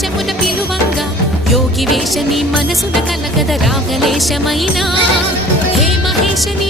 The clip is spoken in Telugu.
హర్షమున పిలువంగా యోగి వేష నీ మనసున కలగద రాగలేశమైనా హే మహేశ నీ